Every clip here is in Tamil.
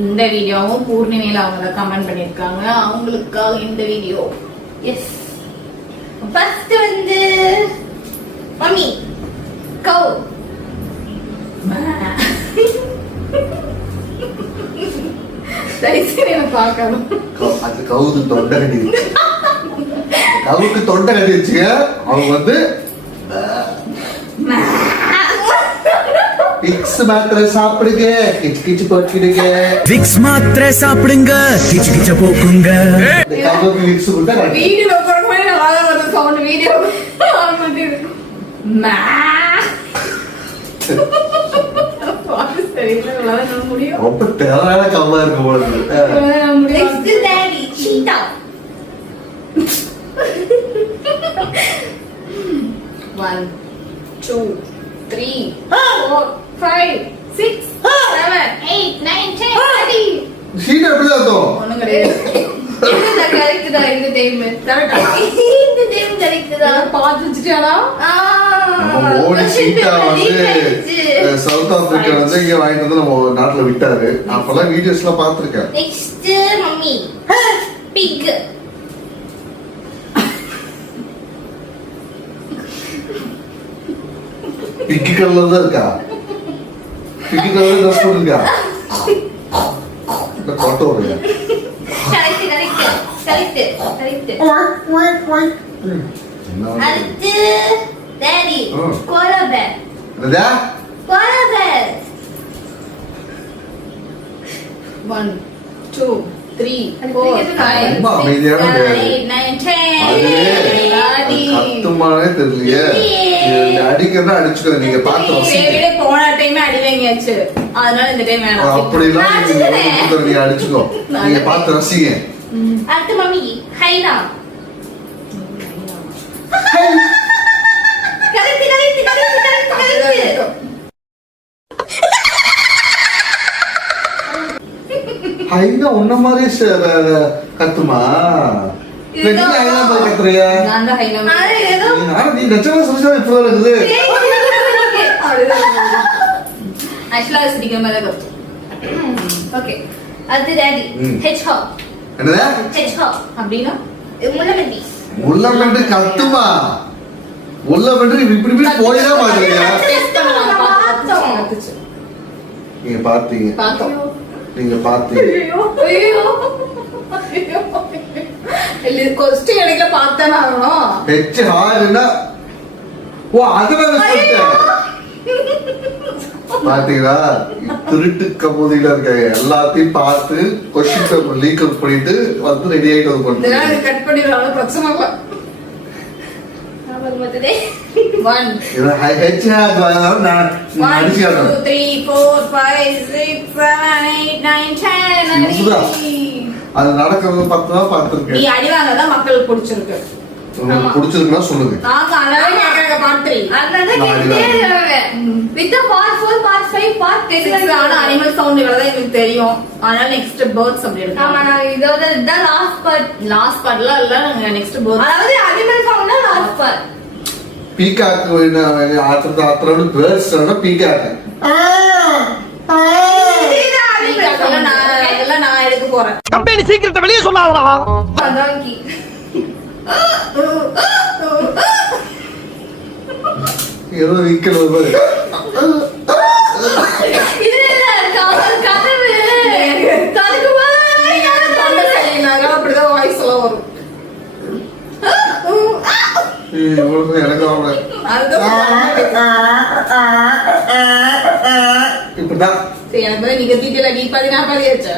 இந்த வீடியோவும் பூர்ணிமையில அவங்க கமெண்ட் பண்ணிருக்காங்க. அவங்களுக்காக இந்த வீடியோ. எஸ், ஃபர்ஸ்ட் வந்து மம்மி கவ் பார்க்கணும். அது கவுது தொண்டை கட்டி கவுக்கு தொண்டை கட்டி வச்சுங்க. அவங்க வந்து விக்ஸ் மாத்திரை சாப்பிடுங்க, கிச்சு கிச்சு போக்கிடுங்க. விக்ஸ் மாத்திரை சாப்பிடுங்க, கிச்சு கிச்ச போக்குங்க. கவுக்கு விக்ஸ் கொடுத்தா வீடியோ போறப்ப நல்லா வருது சவுண்ட். வீடியோ ஆன் பண்ணிடு. ரொம்ப தேவையான கவமா இருக்கு போல. நெக்ஸ்ட் டாடி சீட்டா. 1 2 3 4 5 6 7 8 9 10 11. சீட்டா எப்படி அர்த்தம்? ஒண்ணும் கிடையாது. இந்த கரெக்ட் தான். இந்த டைம் கரெக்ட்டா? இந்த டைம் கரெக்ட் தான். பாத்து வச்சிட்டியாடா? ஓடி சீட்டா வந்து சவுத் ஆப்பிரிக்கா வந்து இங்க வாங்கிட்டு வந்து நம்ம நாட்டுல விட்டாரு. அப்பெல்லாம் வீடியோஸ்லாம் பாத்துருக்கேன். Next mummy big. பிக்கி கலர்ல தான் இருக்கா? பிக்கி கலர்ல ட்ரெஸ் போட்டுருக்கா? இந்த கோட்டை வருங்க. Correct correct correct correct. அடுத்து டாடி கோலா பேர். என்னடா? கோலா பேர். 1 2 3 4 5 ரொம்ப அமைதியான 8 9 10. கத்துமானே தெரியலையே. அடிக்கிறதா அடிச்சுக்க. நீங்க பார்த்து வீடியோ போன டைம் அடி வாங்கியாச்சு. அதனால இந்த டைம் வேணாம். அப்படிலாம் நீங்க அடிச்சுக்கோ. நீங்க பார்த்து ரசிங்க. அடுத்து mummy hyena. Correct correct correct correct. Hyena உன்ன மாதிரி கத்துமா? கத்துறியா? நீ நச்சமா சொல்லிச்சா இப்ப இருக்குது. ஆக்சுவலா சிரிக்கிற மாதிரி தான் கத்தும். ஓகே, அடுத்து டாடி ஹெட்ஜ்ஹாக். என்னடா ஹெட்ஜ்ஹாக் அப்படினா முள்ளமண்டி. முள்ளமண்டி கத்துமா? முள்ளமண்டி இப்படி இப்படி போயிடா பாக்குறியா? நீங்க பாத்தீங்க. பார்த்தோம். நீங்க பாத்தீங்க. ஐயோ இல்ல கொஸ்டின் எடுக்க பார்த்தானே ஆகணும். ஹெச் ஹார்னா ஓ அதுல சொல்லிட்டேன். பாத்தீங்களா? திருட்டு கம்போதில இருக்க எல்லாத்தையும் பார்த்து கொஸ்டின் பேப்பர் லீக் அவுட் பண்ணிட்டு வந்து ரெடி ஆயிட்டு வந்து இதெல்லாம் கட் பண்ணிடுறாங்க. பிரச்சனை இல்ல. நாம மத்ததே 1 இது ஹெச் ஹார் நான் அடிச்சு 1 2 3 4 5 6 7 8 9 10. அது நடக்கிறது பார்த்தா பார்த்திருக்கேன். நீ அடி வாங்கதான் மக்களுக்கு பிடிச்சிருக்கு. உங்களுக்கு பிடிச்சிருக்குன்னா சொல்லுங்க. நாங்க அழகா கேக்குறாங்க பார்ட் 3. அதனால கேட்டே இருக்காங்க. வித் பார்ட் 4 பார்ட் 5 பார்ட் 10 ஆன அனிமல் சவுண்ட் இவ்வளவு தான் எனக்கு தெரியும். அதனால நெக்ஸ்ட் பேர்ட்ஸ் அப்படி இருக்கு. ஆமா, நான் இதோட இதான் லாஸ்ட் பார்ட்ல இல்ல. நாங்க நெக்ஸ்ட் பேர்ட்ஸ், அதாவது அனிமல் சவுண்ட்னா லாஸ்ட் பார்ட். பீகாக் ஆத்திரோட பேர்ட்ஸ் பீகாக். நான் எடுக்க போறேன். கம்பெனி சீக்கிரத்தை வெளியே சொல்லாதடா. அதான் கீ. ஏதோ வீக்கல் வருது. இது இல்ல கதவு. கதவு மாதிரி யார தொண்டை சரியில்லைனாங்க. அப்படிதான் வாய்ஸ் எல்லாம் வரும். எனக்கு இப்படிதான். சரி, எனக்கு நீங்க டீட்டெயிலா நீ பாதி நான் பாதி ஆச்சு.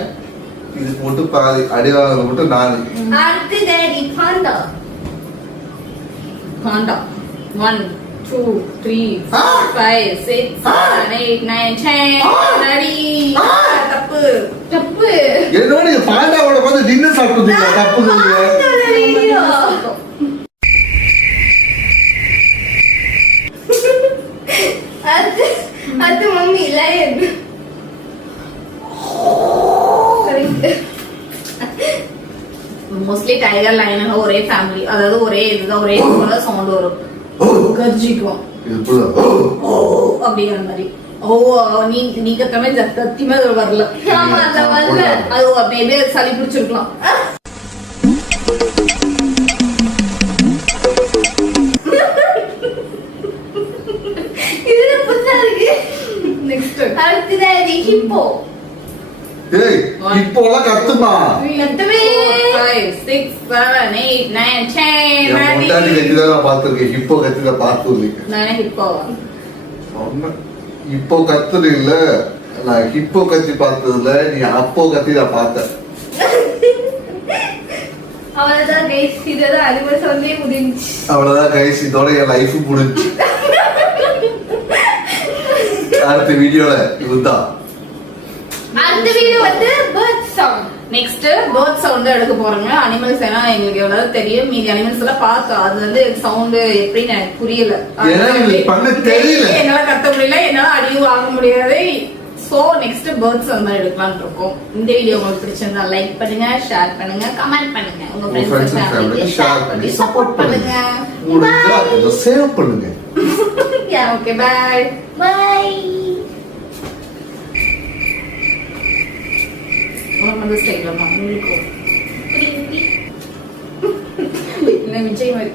இது போட்டு பாதி அடிவாங்க மட்டும் நாலு. அடுத்து டாடி பாண்டா. பாண்டா 1 2 3 4 5 6 7 8 9 10. டாடி தப்பு தப்பு. என்னோட பாண்டாவோட வந்து டின்னர் சாப்பிடுறீங்க. தப்பு சொல்லுங்க. அது mummy lion. Mostly tiger lion ஒரே ஃபேமிலி. அதாவது ஒரே இதுதான், ஒரே சவுண்ட் வரும். கர்ஜிக்கும் அப்படிங்கிற மாதிரி. ஓ நீ கத்தமே சத்தியமா அது வரல. ஆமா அது வரல. அது மேபி சளி பிடிச்சிருக்கலாம். இது புதுசா இருக்கு. நெக்ஸ்ட் அடுத்தது ஹிப்போ. ஏய் இப்போலாம் கத்துமா கத்துவே 5 6 7 8 9 10 முன்னாடி கத்திதான் பாத்துருக்கேன். இப்போ கத்தில பார்த்தது நானே ஹிப்போவா இப்போ கத்துது இல்ல. நான் ஹிப்போ கத்தி பார்த்ததுல நீ அப்போ கத்தி நான் பார்த்தேன். அவ்வளவுதான் கைஸ், இதுதான் அனிமல் சவுண்டே முடிஞ்சுச்சு. அவ்வளவுதான் கைஸ், இதோட என் லைஃப் முடிஞ்சு. அடுத்த வீடியோல இதுதான். அடுத்த வீடியோ வந்து bird sound. Next bird sound எடுக்க போறோங்க. அனிமல்ஸ் எல்லாம் எங்களுக்கு எவ்வளவு தெரியும், மீதி அனிமல்ஸ் எல்லாம் பார்த்தோம். அது வந்து சவுண்ட் எப்படின்னு எனக்கு புரியல. என்னால கத்த முடியல, என்னால அடியும் வாங்க முடியாது. சோ நெக்ஸ்ட் பேர்ட் சவுண்ட் தான் எடுக்கலாம்னு இருக்கோம். இந்த வீடியோ உங்களுக்கு பிடிச்சிருந்தா லைக் பண்ணுங்க, ஷேர் பண்ணுங்க, கமெண்ட் பண்ணுங்க, உங்க ஃப்ரெண்ட்ஸ் அண்ட் ஃபேமிலிக்கு ஷேர் பண்ணி சப்போர்ட் பண்ணுங்க. முடிஞ்சா சேவ் பண்ணுங்க. Yeah okay bye bye. நம்ம ஸ்டைல்ல தான் உங்களுக்கு. என்ன விஜய் மாதிரி